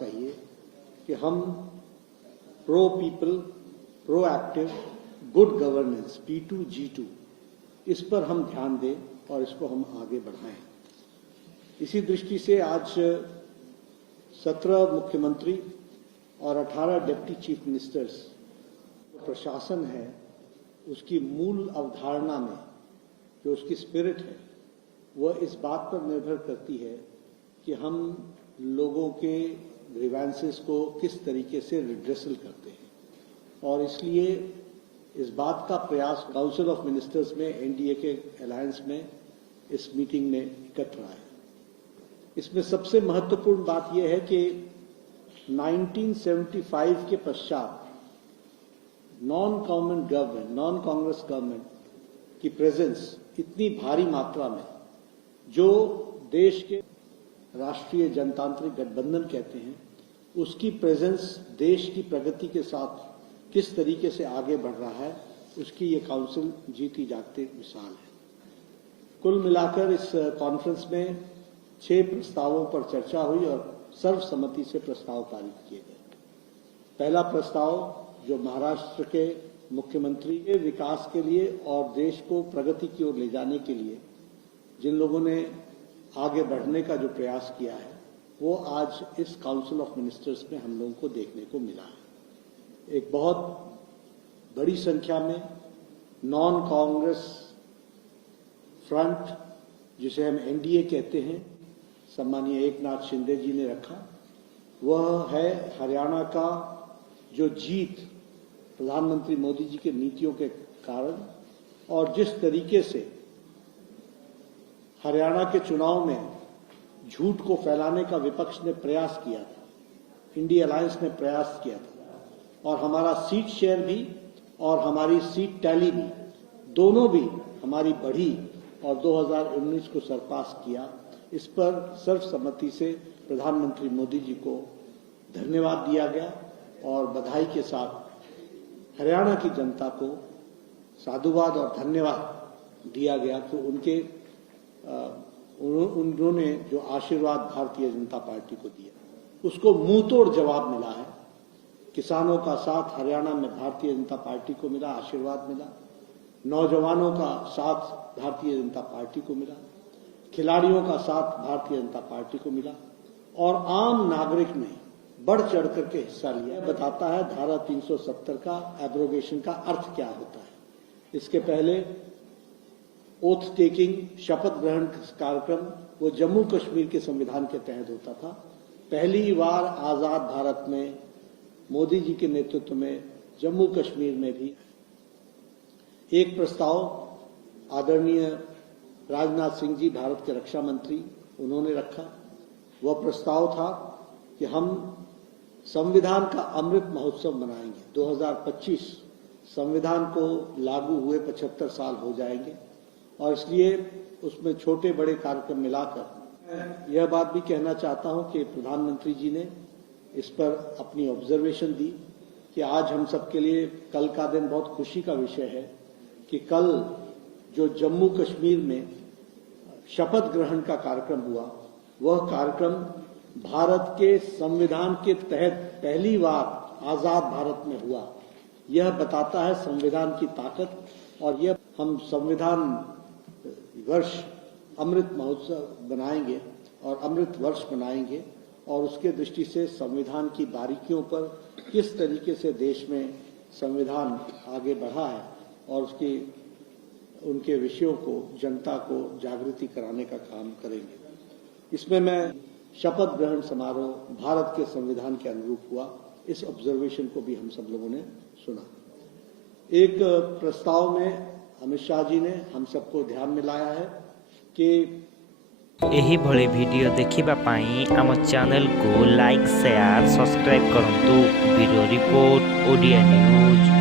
चाहिए कि हम pro people, proactive, good governance P2G2 इस पर हम ध्यान दें और इसको हम आगे बढ़ाएं। इसी दृष्टि से आज 17 मुख्यमंत्री और 18 डिप्टी चीफ मिनिस्टर्स प्रशासन है उसकी मूल अवधारणा में जो उसकी स्पिरिट है वह इस बात पर निर्भर करती है कि हम लोगों के ग्रीवेंसेस को किस तरीके से रिड्रेसल करते हैं। और इसलिए इस बात का प्रयास काउंसिल ऑफ मिनिस्टर्स में एनडीए के अलायंस में इस मीटिंग में इकट्ठा है। इसमें सबसे महत्वपूर्ण बात यह है कि 1975 के पश्चात नॉन कांग्रेस गवर्नमेंट की प्रेजेंस इतनी भारी मात्रा में जो देश के राष्ट्रीय जनतांत्रिक गठबंधन कहते हैं उसकी प्रेजेंस देश की प्रगति के साथ किस तरीके से आगे बढ़ रहा है उसकी ये काउंसिल जीती जागती मिसाल है। कुल मिलाकर इस कॉन्फ्रेंस में 6 प्रस्तावों पर चर्चा हुई और सर्वसम्मति से प्रस्ताव पारित किए गए। पहला प्रस्ताव जो महाराष्ट्र के मुख्यमंत्री के विकास के लिए और देश को प्रगति की ओर ले जाने के लिए जिन लोगों ने आगे बढ़ने का जो प्रयास किया है वो आज इस काउंसिल ऑफ मिनिस्टर्स में हम लोगों को देखने को मिला है। एक बहुत बड़ी संख्या में नॉन कांग्रेस फ्रंट जिसे हम एनडीए कहते हैं सम्मानीय एकनाथ शिंदे जी ने रखा। वह है हरियाणा का जो जीत प्रधानमंत्री मोदी जी के नीतियों के कारण और जिस तरीके से हरियाणा के चुनाव में झूठ को फैलाने का विपक्ष ने प्रयास किया था, इंडिया अलायंस ने प्रयास किया था और हमारा सीट शेयर भी और हमारी सीट टैली भी दोनों भी हमारी बढ़ी और 2019 को सरपास किया। इस पर सर्वसम्मति से प्रधानमंत्री मोदी जी को धन्यवाद दिया गया और बधाई के साथ हरियाणा की जनता को साधुवाद और धन्यवाद दिया गया कि उन्होंने जो आशीर्वाद भारतीय जनता पार्टी को दिया उसको मुंह तोड़ जवाब मिला है। किसानों का साथ हरियाणा में भारतीय जनता पार्टी को मिला, आशीर्वाद मिला। नौजवानों का साथ भारतीय जनता पार्टी को मिला, खिलाड़ियों का साथ भारतीय जनता पार्टी को मिला और आम नागरिक ने बढ़ चढ़ करके हिस्सा लिया। बताता है धारा 370 का एब्रोगेशन का अर्थ क्या होता है। इसके पहले ओथ टेकिंग शपथ ग्रहण कार्यक्रम वो जम्मू कश्मीर के संविधान के तहत होता था। पहली बार आजाद भारत में मोदी जी के नेतृत्व में जम्मू कश्मीर में भी एक प्रस्ताव आदरणीय राजनाथ सिंह जी भारत के रक्षा मंत्री उन्होंने रखा। वह प्रस्ताव था कि हम संविधान का अमृत महोत्सव मनाएंगे। 2025 संविधान को लागू हुए 75 साल हो जाएंगे और इसलिए उसमें छोटे बड़े कार्यक्रम मिलाकर यह बात भी कहना चाहता हूं कि प्रधानमंत्री जी ने इस पर अपनी ऑब्जर्वेशन दी कि आज हम सबके लिए कल का दिन बहुत खुशी का विषय है कि कल जो जम्मू कश्मीर में शपथ ग्रहण का कार्यक्रम हुआ वह कार्यक्रम भारत के संविधान के तहत पहली बार आजाद भारत में हुआ। यह बताता है संविधान की ताकत और यह हम संविधान वर्ष अमृत महोत्सव बनाएंगे और अमृत वर्ष मनाएंगे और उसके दृष्टि से संविधान की बारीकियों पर किस तरीके से देश में संविधान आगे बढ़ा है और उनके विषयों को जनता को जागृति कराने का काम करेंगे। इसमें मैं शपथ ग्रहण समारोह भारत के संविधान के अनुरूप हुआ, इस ऑब्जर्वेशन को भी हम सब लोगों ने सुना। एक प्रस्ताव में अमित शाह जी ने हम सबको ध्यान में लाया है कि एही भली वीडियो देखिबा पाई आम चैनल को लाइक शेयर सब्सक्राइब करंतु। Bureau report Odia news.